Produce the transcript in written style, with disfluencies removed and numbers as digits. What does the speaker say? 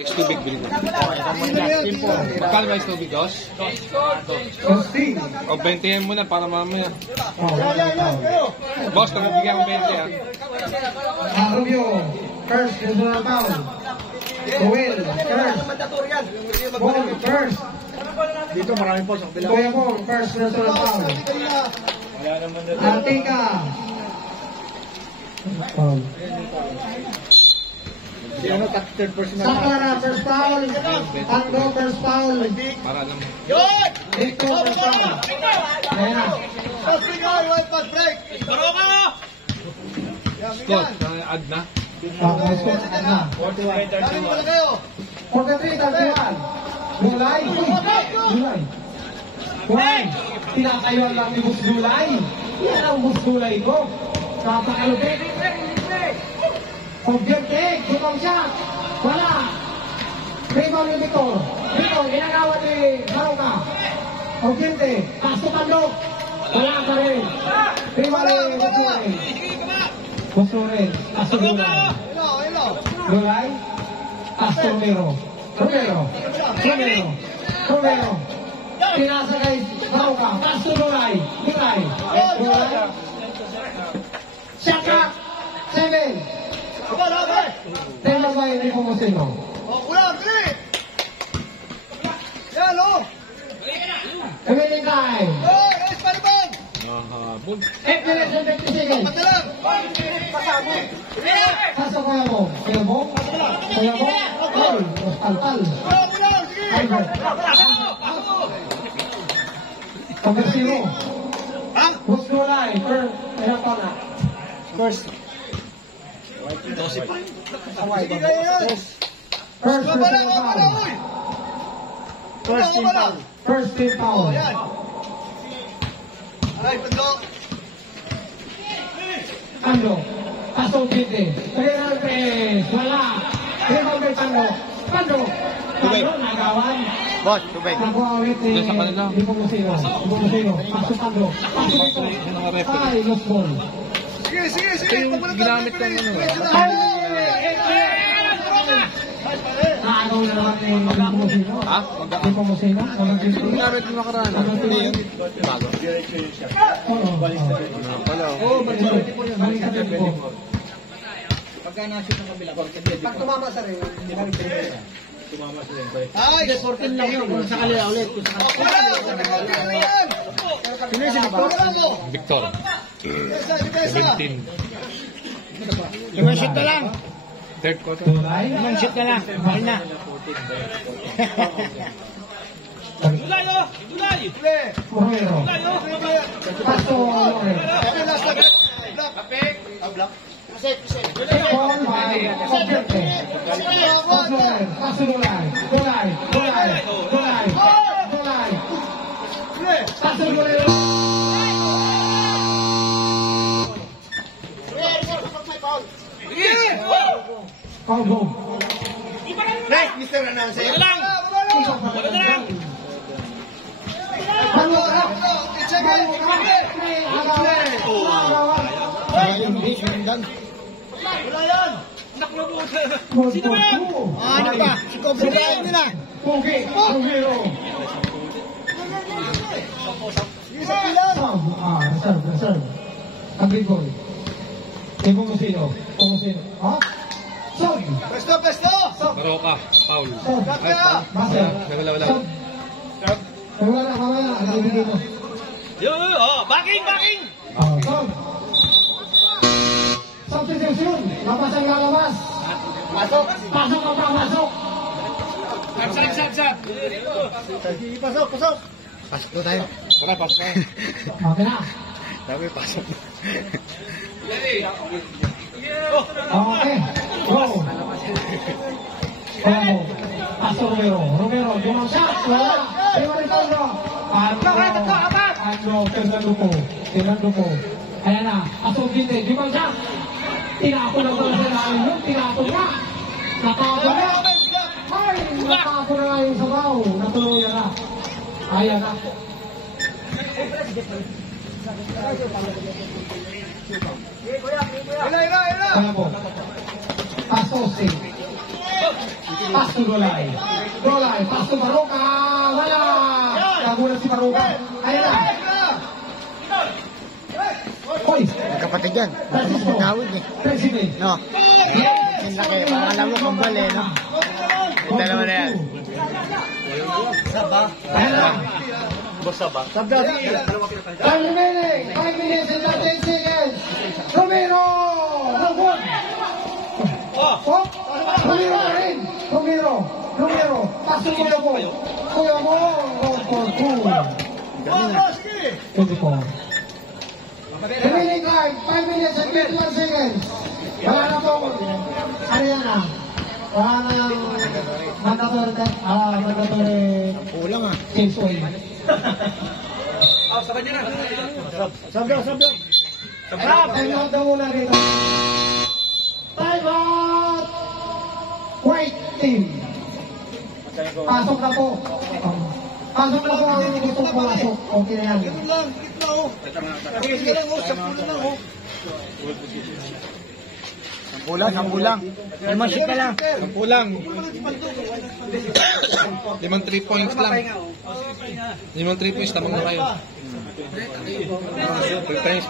Next tubig, bilhin mo. Magkano ba yung tubig, Dos? O, 20 muna para mamaya. Boss, nagbibigyan ko 20 ha. Rubio, first, National Town. Joel, first. Ball, first. Dito marami po sa kabila. Kuya Ball, first, National Town. Artica. Si ano, third person na. Sakara, first foul. Pando, first foul. Para alam mo. Victor, first foul. Ayan na. Scott, add na. Okay, Scott, add na. 43-31. Gulay. Gulay. Gulay. Tinakayuan lang ni Bus Gulay. Yan ang Bus Gulay ko. Kapakalupit. Objective. Gulong shot. Wala. Rebound ni Victor. Victor, ginagawa ni Maruka. Objective. Pasto Pando. Wala ka rin. Rebound ni Bus Gulay. Bus Gulay. Pasto Gulay. Gulay. Pasto Romero. Romero. Pinasa kay Maruka. Pasto Gulay. Gulay. Shot clock. 7. Tema ba yung Nepomuceno? Remaining time. Nahabol. 8 minutes and 50 seconds. Pasok Kuya Bong. Kuya Bong. Kuya Bong. Goal. Tal-tal. Albert. Pagkasino. Bus Gulay. First. First team foul. Pando. Pasok dito. Real press. Wala. Rebound kay Pando. Pando. Pando nagawan. Boss, tubig. Nakuha ulit ni Nepomuceno. Pasok Pando. Pasok dito. Ay, lost ball. Ito yung ginamit ng ano. Ano na naman ni Nepomuceno? Ha? Nepomuceno? Ginamit ng nakaraan. Hindi yun. Bago. Oo, balik sa tempo. Pagka nashoot ng kabila, Pag tumama sa rin, hindi kami pinag-asa. tumama sila yung break. Ay, 14 lang yun. Kung sa kanila ulit. Sino yung Victor. 17. Limang shoot na lang. Third quarter. Limang shoot na lang. Mahal na. Romero. Paso Romero. Ball by Objective. Paso Gulay. Paso Gulay. Foul ball. Right, Mr. Announcer. Sino ba yan? Ano pa? Si Cobra Brian nila. Pogi. Romero. Reserve. Agricol. Nepomuceno. Ha? Sog. Maroka. Foul. Sog. Ay, foul. Basta. Wala. Sog. Wala. Nagbibigay mo. Backing! Sog. Substitution. Labas ang lalabas. Pasok ang papasok. Sab! Pasok. Pasok na tayo. Wala, pasok tayo. Okay na. Sabi, pasok. Okay. Go. Bravo. Paso Romero. Dumang shot. Wala. Rivaldo. Fernando po. Ayan na. Paso Ginte. Dumang shot. Tinapon na pala sa lalim yun. Tinapon na. Nakapon na. Ay, nakapon na yung sabaw. Natuluyan na. Ayan na. Kaya po. Paso si. Pass to Dolay. Dolay, pass to Maroka. Wala. Nagulat si Maroka. Ayan na. Hoy. Kapatid yan. Francisco. Tawid eh. President. No. Yung laki. Alam mo kung bali, no? Ito naman na yan. Ayan na. Bosaba. 5 minutes and 13 seconds. Romero! Lagod! Oh! Romero na rin! Romero! Pasok mo mo! Kuya mo! For 2. 24. Remaining time, 5 minutes and 51 seconds. Wala na pong, ano yan ah? Wala na yung mandatory Kulang ah. change oil. Sablong. Time out na muna rito. Time out! White team. Pasok na po. Pasok na po ang gustong pumasok. Okay na yan. Sampulang. Masik ka lang. Kulang. 5 3 points lang. 5 3 points, tamang na kayo. 3 times 5.